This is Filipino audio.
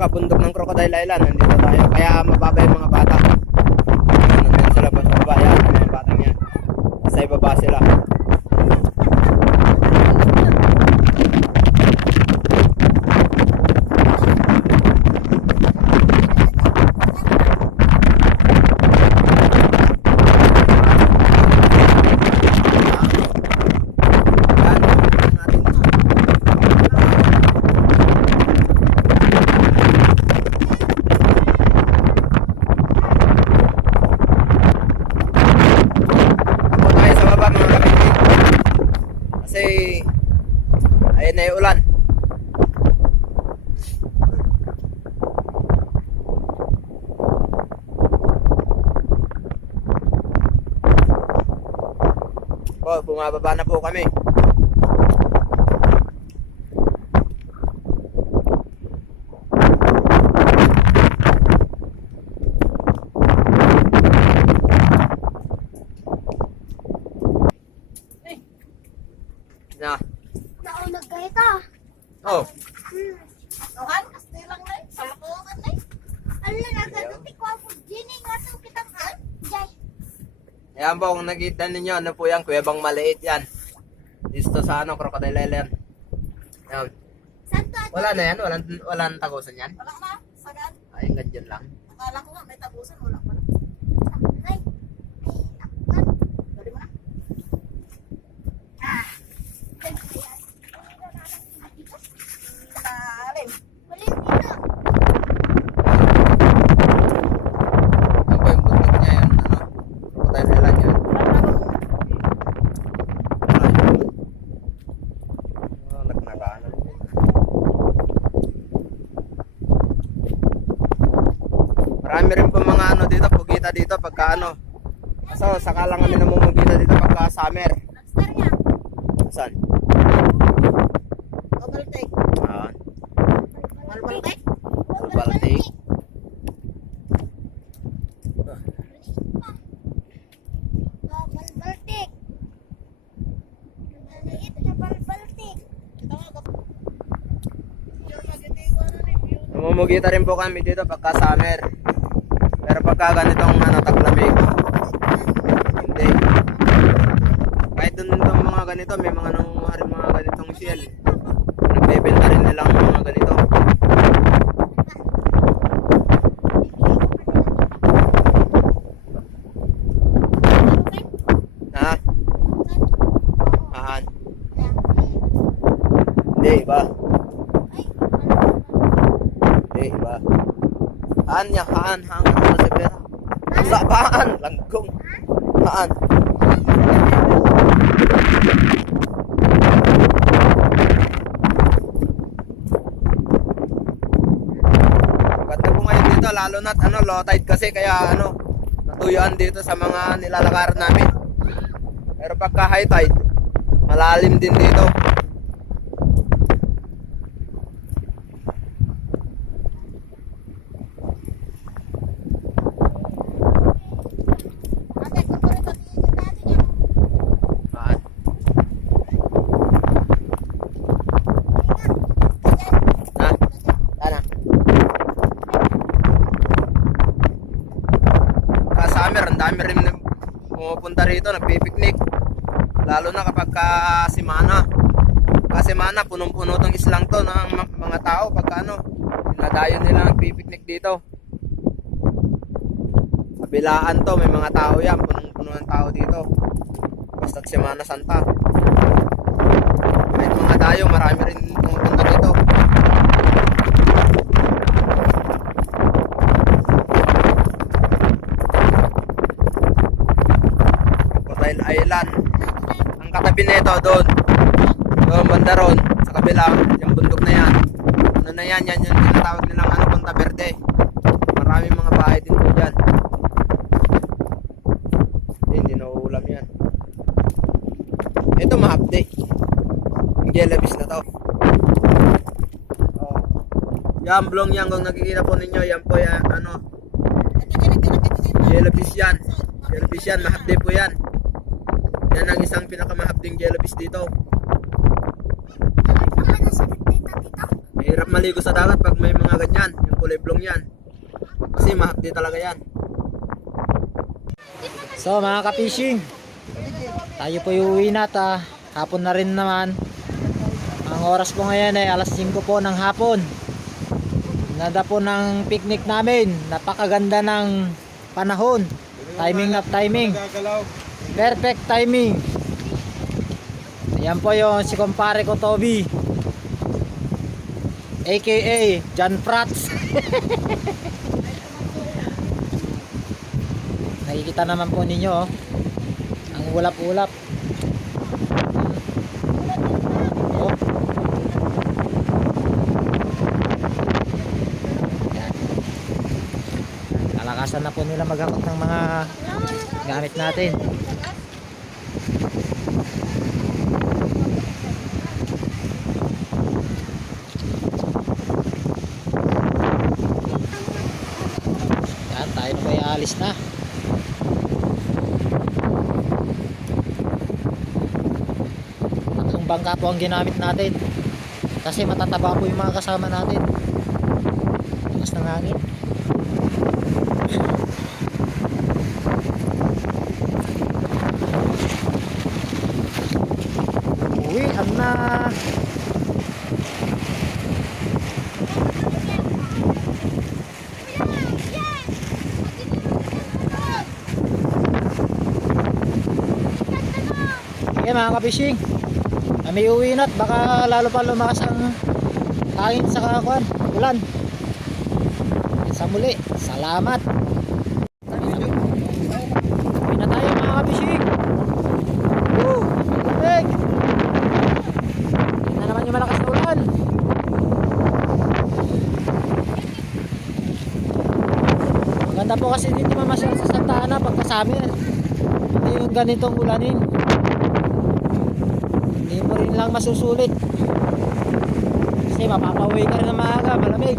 pinakabundok ng Crocodile Island. Nandito tayo. Kaya mababa yung mga bata. Nandito sila pa sa baba. Yan, ang mga batang yan. Sa ibaba sila. Ayun na yung ulan. Bumababa na po kami. Na. Naunag ka ito. Oh. Tuhan, asli lang na. Salakuhan na. Ala, nagatutik ko ako. Gini nga ito kitang an. Jay. Ayan po, kung nakita ninyo, ano po yan, kuwebang maliit yan. Dito sa Crocodile Island. Ayan. Saan to? Wala na yan, walang tagusan yan. Wala na. Sagad. Ay, ganyan lang. Akala ko nga may tabusan. Wala pa na. Ay. Ay, nakukat. Dali mo na. Ah. Lalim. Wala dito. Ano po yung bundok niya yun, Crocodile Island yan. Nagnagaan. Marami rin po mga dito, pugita dito pagka So, saka lang kami namumugita dito pagka summer. Star niya. Saan? Obaltek. Ah, Obaltek. Baltic. Balbaltik. Maliit na balbaltik. Namumugita rin po kami dito pagka summer. Pero pagka ganitong taglamig, hindi. Kahit dun itong mga ganito, may mga nangunguha rin mga ganitong shell. Nagbebenta rin nilang mga ganito. Ha? Ahan? Hindi, iba. Hindi, iba. Haan niya, haan, hangat na sa pera. Sa paan, langgong. Haan. Ganda po ngayon dito, lalo na't low tide kasi kaya natuyuan dito sa mga nilalakaran namin. Pero pagka high tide, malalim din dito. Summer, ang dami rin pumupunta rito, nagpipiknik. Lalo na kapag kasimana. Kasimana, punong-puno tong islang to ng mga tao. Pagka dinadayo nila nagpipiknik dito. Kabilaan to, may mga tao yan. Punong-puno ng tao dito. Basta't Semana Santa. Kahit mga dayo, marami rin pumupunta dito. Island. Ang katabi nito doon banda ron sa kabila, yung bundok na yan. Yan yung tinatawag nilang Punta Verde. Maraming mga bahay din po dyan. Hindi nauulam yan. Ito mahapde. Yung jellyfish na to. Yan, blong yan. Kung nakikita po ninyo, yan po yan, jellyfish yan. Jellyfish yan, mahapde po yan. Yan ang isang pinakamahapding jellyfish dito. Mahirap maligo sa dagat pag may mga ganyan, yung kulay blong yan. Kasi mahapdi talaga yan. So mga ka-fishing, tayo po uuwi na at hapon na rin naman. Ang oras po ngayon ay alas 5 po ng hapon. Nada po ng picnic namin. Napakaganda ng panahon. Timing of timing. Perfect timing. Ayan po yung si kumpare ko Toby, aka John Prats. Nakikita naman po ninyo ang ulap-ulap. Oh. Yan. Kalakasan na po nila maghakot ng mga gamit natin. Yan, tayo na po ay alis na. Tatlong bangka po ang ginamit natin kasi matataba po yung mga kasama natin. Lakas ng hangin. Uwian na. Okay mga ka-fishing, kami uwi na at baka lalo pa lumakas ang hangin sa kakuan, ulan. Sa muli, salamat. Uwi na tayo mga ka-fishing. Woo! Lamig! Yan na naman yung malakas na ulan. Maganda po kasi dito mamasyal sa Santa Ana pagka summer. Hindi yung ganitong ulanin. Hindi mo rin lang masusulit kasi mapapauwi ka rin ng maaga, malamig.